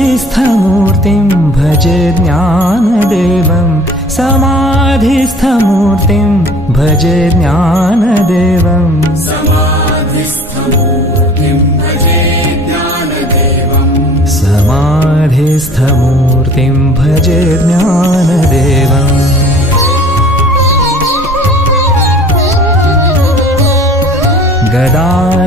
समाधिस्थमूर्तिम् भज ज्ञानदेवम् समाधिस्थमूर्तिम् भज ज्ञानदेवम् समाधिस्थमूर्तिम् भज ज्ञानदेवम् गदा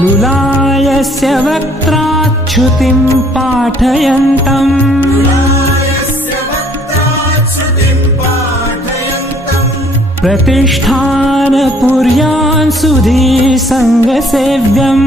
लुलायस्य वक्त्राच्छुतिम् पाठयन्तम्। प्रतिष्ठानपुर्यान् सुधी सङ्गसेव्यम्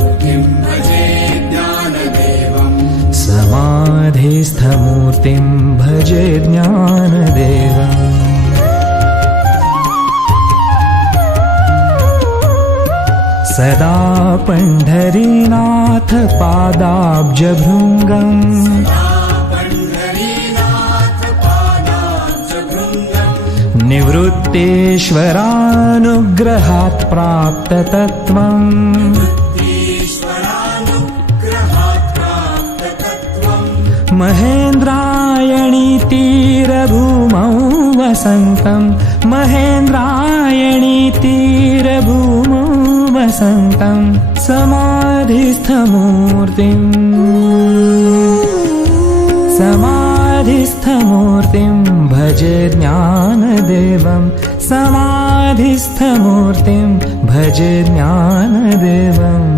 भज ज्ञानदेवम् सदा पण्ढरीनाथ पादाब्जभृङ्गम्। निवृत्तेश्वरानुग्रहात् प्राप्ततत्त्वम् महेन्द्रायणी तीरभूमौ वसन्तम् महेन्द्रायणी तीरभूमौ वसन्तम् समाधिस्थमूर्तिम्। समाधिस्थमूर्तिम् भज ज्ञानदेवम्। समाधिस्थमूर्तिम् भज ज्ञानदेवम्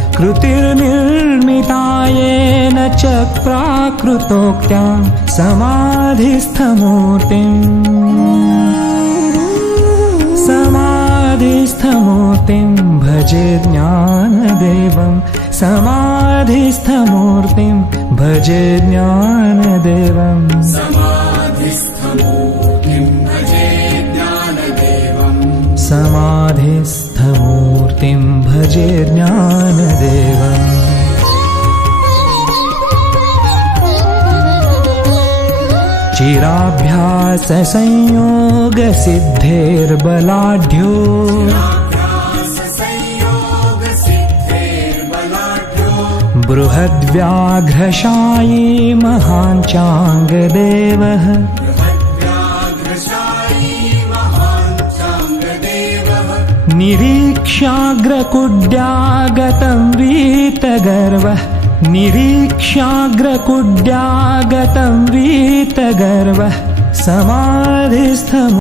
कृतिर्निर्मितायेन च प्राकृतोक्त्या समाधिस्थमूर्तिम्। समाधिस्थमूर्तिम् भज ज्ञानदेवम्। समाधिस्थमूर्तिम् भजे ज्ञानदेवम् चिराभ्याससंयोगसिद्धेर्बलाढ्यो बृहद्व्याघ्रशायी महान् चाङ्गदेवः। निरीक्ष्याग्रकुड्यागतं वीतगर्वः। निरीक्ष्याग्रकुड्यागतं वीतगर्वः समाधिस्थम्